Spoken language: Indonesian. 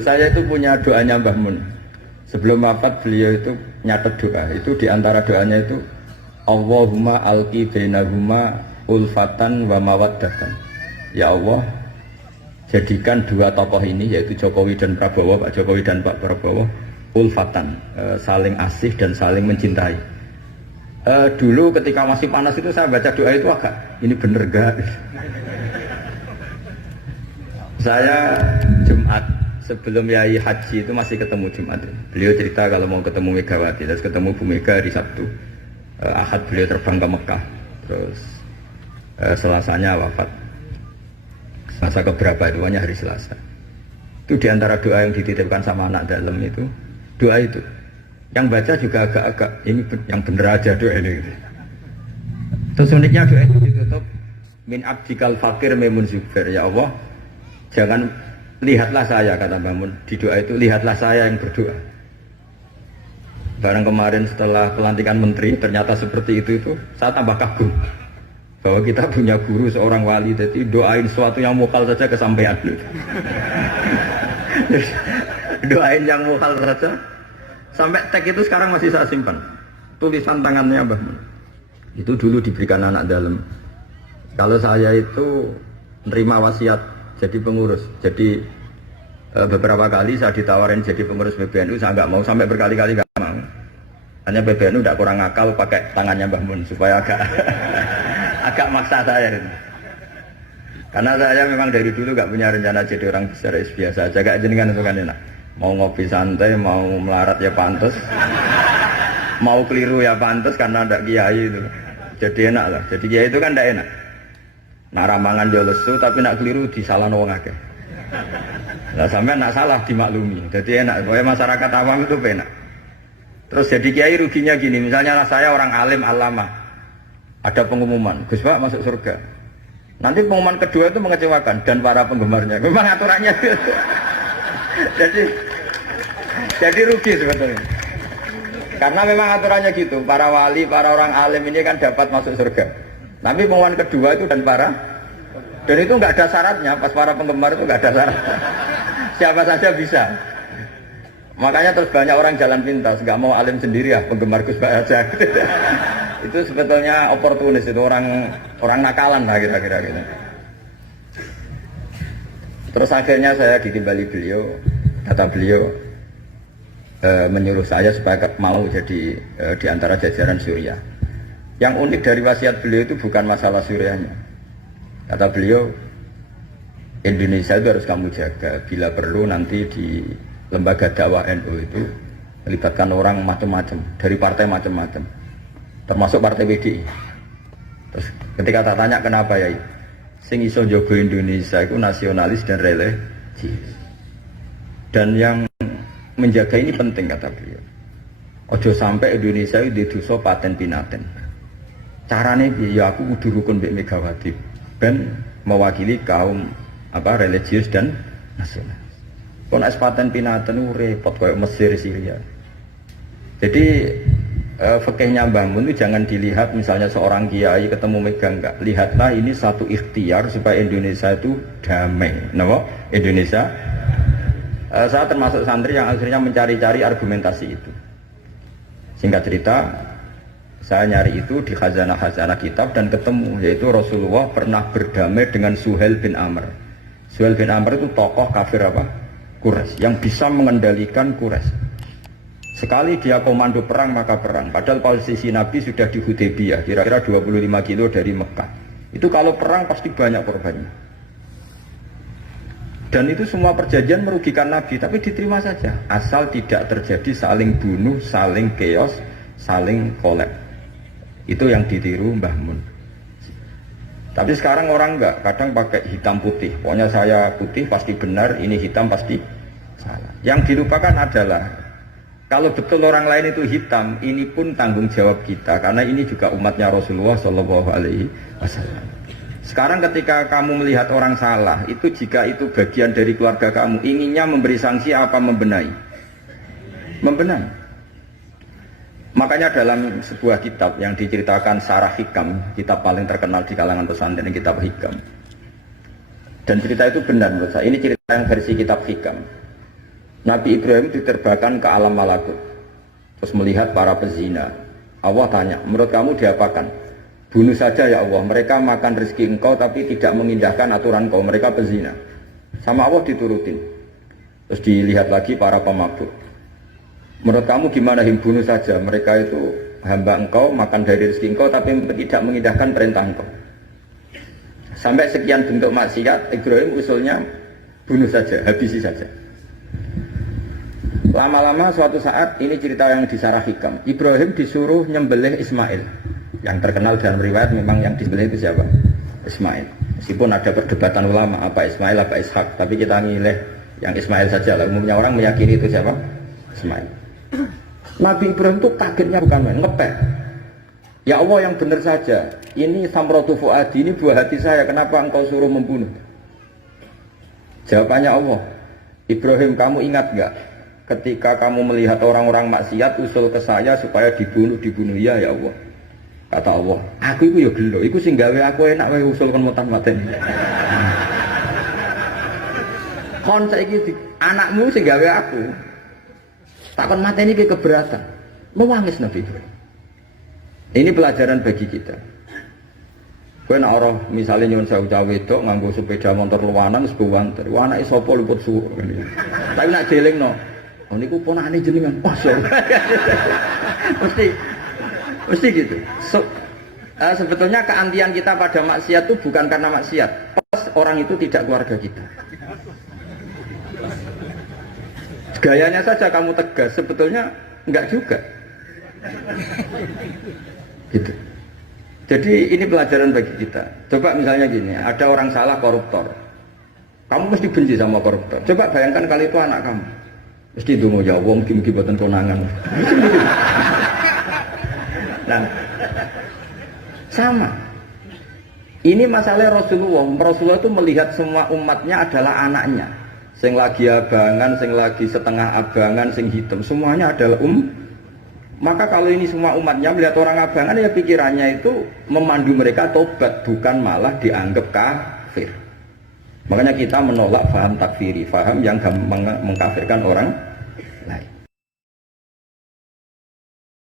Saya itu punya doanya Mbah Mun. Sebelum wafat beliau itu nyatet doa. Itu diantara doanya itu Allahumma alqi bainahuma ulfatan wa mawaddatan. Ya Allah, jadikan dua tokoh ini yaitu Jokowi dan Prabowo, Pak Jokowi dan Pak Prabowo ulfatan, saling asih dan saling mencintai. Dulu ketika masih panas itu saya baca doa itu agak ini bener gak? Saya Jumat sebelum Yai Haji itu masih ketemu Jumat. Beliau cerita kalau mau ketemu Megawati, terus ketemu Bu Mega di Sabtu. Ahad beliau terbang ke Mekah, terus Selasanya wafat. Selasa keberapa itu hanya hari Selasa. Itu diantara doa yang dititipkan sama anak dalam itu, doa itu. Yang baca juga agak-agak ini yang bener aja doa ini. Terus uniknya doa itu ditutup min abdikal fakir memun zubair. Ya Allah, jangan lihatlah saya, kata Mbah Mun di doa itu, lihatlah saya yang berdoa. Barang kemarin setelah pelantikan menteri ternyata seperti itu saya tambah kagum bahwa kita punya guru seorang wali, jadi doain sesuatu yang mukal saja kesampaian. Doain yang mukal saja sampai teks itu sekarang masih saya simpan, tulisan tangannya Mbah Mun itu dulu diberikan anak dalam. Kalau saya itu nerima wasiat jadi pengurus, jadi beberapa kali saya ditawarin jadi pengurus PBNU, saya nggak mau, sampai berkali-kali nggak mau. Hanya PBNU tidak kurang akal pakai tangannya Mbah Mun supaya agak agak maksa saya. Karena saya memang dari dulu nggak punya rencana jadi orang besar, biasa aja, gak jenengan itu kan enak. Mau ngopi santai, mau melarat ya pantas, mau keliru ya pantas karena ada kiai itu. Jadi enak lah. Jadi kiai itu kan tidak enak. Nak ramangan dia lesu, tapi nak keliru disalahkan wong akeh. Nah sampai nak salah dimaklumi. Jadi enak. Pokoknya masyarakat awam itu enak. Terus jadi kiai ruginya gini. Misalnya saya orang alim alama, ada pengumuman, Gus Pak masuk surga. Nanti pengumuman kedua itu mengecewakan dan para penggemarnya. Memang aturannya. jadi rugi sebetulnya. Karena memang aturannya gitu. Para wali, para orang alim ini kan dapat masuk surga. Tapi pengumuman kedua itu dan itu nggak ada syaratnya. Pas para penggemar itu nggak ada syarat. Siapa saja bisa. Makanya terus banyak orang jalan pintas, nggak mau alim sendiri ya, penggemar Gus Pak aja. Itu sebetulnya oportunis, itu orang nakalan lah kira-kira gitu. Terus akhirnya saya ditimbali beliau, kata beliau menyuruh saya supaya mau jadi di antara jajaran Suriah. Yang unik dari wasiat beliau itu bukan masalah Suriahnya. Kata beliau, Indonesia itu harus kamu jaga. Bila perlu nanti di lembaga dakwah NU itu melibatkan orang macam-macam, dari partai macam-macam, termasuk partai PDI. Terus ketika tak tanya kenapa ya, sing iso jogo Indonesia itu nasionalis dan religius. Dan yang menjaga ini penting, kata beliau. Ojo sampai Indonesia itu didosa paten pinaten. Carane ya aku kudu rukun mbek Megawati ben mewakili kaum religius dan nasional. Kon paten pinaten repot kayak Mesir, Syria. Jadi fikihnya Mbah Mun itu jangan dilihat misalnya seorang kiai ketemu Mega, enggak. Lihatlah ini satu ikhtiar supaya Indonesia itu damai. Napa? Indonesia. Saya termasuk santri yang akhirnya mencari-cari argumentasi itu. Singkat cerita, saya nyari itu di khazanah-khazanah kitab dan ketemu, yaitu Rasulullah pernah berdamai dengan Suhail bin Amr. Suhail bin Amr itu tokoh kafir Quraisy yang bisa mengendalikan Quraisy. Sekali dia komando perang maka perang. Padahal posisi Nabi sudah di Hudaybiyah, kira-kira 25 kilo dari Mekah. Itu kalau perang pasti banyak korbannya. Dan itu semua perjanjian merugikan Nabi, tapi diterima saja. Asal tidak terjadi saling bunuh, saling chaos, saling kolek. Itu yang ditiru Mbah Mun. Tapi sekarang orang enggak, kadang pakai hitam putih. Pokoknya saya putih pasti benar, ini hitam pasti salah. Yang dilupakan adalah kalau betul orang lain itu hitam, ini pun tanggung jawab kita, karena ini juga umatnya Rasulullah Shallallahu Alaihi Wasallam. Sekarang ketika kamu melihat orang salah, itu jika itu bagian dari keluarga kamu, inginnya memberi sanksi apa membenahi? Membenahi. Makanya dalam sebuah kitab yang diceritakan Sarah Hikam, kitab paling terkenal di kalangan pesantren, kitab Hikam. Dan cerita itu benar menurut saya. Ini cerita yang versi kitab Hikam. Nabi Ibrahim diterbangkan ke alam malakut, terus melihat para pezina. Allah tanya, menurut kamu diapakan? Bunuh saja ya Allah, mereka makan rezeki engkau tapi tidak mengindahkan aturan kau, mereka pezina. Sama Allah diturutin. Terus dilihat lagi para pemabuk. Menurut kamu gimana, bunuh saja, mereka itu hamba engkau, makan dari rezeki engkau tapi tidak mengindahkan perintah engkau. Sampai sekian bentuk maksiat, Ibrahim usulnya bunuh saja, habisi saja. Lama-lama suatu saat, ini cerita yang di Sarah Hikam, Ibrahim disuruh nyembelih Ismail. Yang terkenal dalam riwayat memang yang disembelih itu siapa? Ismail. Meskipun ada perdebatan ulama, apa Ismail, apa Ishak, tapi kita milih yang Ismail saja lah. Umumnya orang meyakini itu siapa? Ismail. Nabi Ibrahim itu kagetnya bukan main, ngepek. Ya Allah, yang benar saja, ini samratu fuadi, ini buah hati saya, kenapa engkau suruh membunuh? Jawabannya Allah, Ibrahim, kamu ingat gak ketika kamu melihat orang-orang maksiat usul ke saya supaya dibunuh ya Allah. Kata Allah, aku itu ya gelo, itu sing gawe aku enak wae usul kon mutan-maten. Kon saiki anakmu sing gawe aku. Takon mateni ki keberatan. Mewangis Nabi Ibrahim. Ini pelajaran bagi kita. Kowe nek ora misale nyuwun sewu cah wedok nganggo sepeda motor luwanan wis buwanter. Anake sapa luput suwuk. Tapi nek dielingno, oh niku ponakane jenengan. Mesti gitu. Sebetulnya keantian kita pada maksiat itu bukan karena maksiat. Plus orang itu tidak keluarga kita. Gayanya saja kamu tegas, sebetulnya enggak juga. Gitu. Jadi ini pelajaran bagi kita. Coba misalnya gini, ada orang salah koruptor. Kamu mesti benci sama koruptor. Coba bayangkan kali itu anak kamu. Mesti dungo ya wong mugi-mugi boten konangan. Nah, sama. Ini masalah Rasulullah. Rasulullah itu melihat semua umatnya adalah anaknya. Sing lagi abangan, sing lagi setengah abangan, sing hitam, semuanya adalah Maka kalau ini semua umatnya melihat orang abangan, ya pikirannya itu memandu mereka tobat, bukan malah dianggap kafir. Makanya kita menolak faham takfiri, faham yang mengkafirkan orang lain.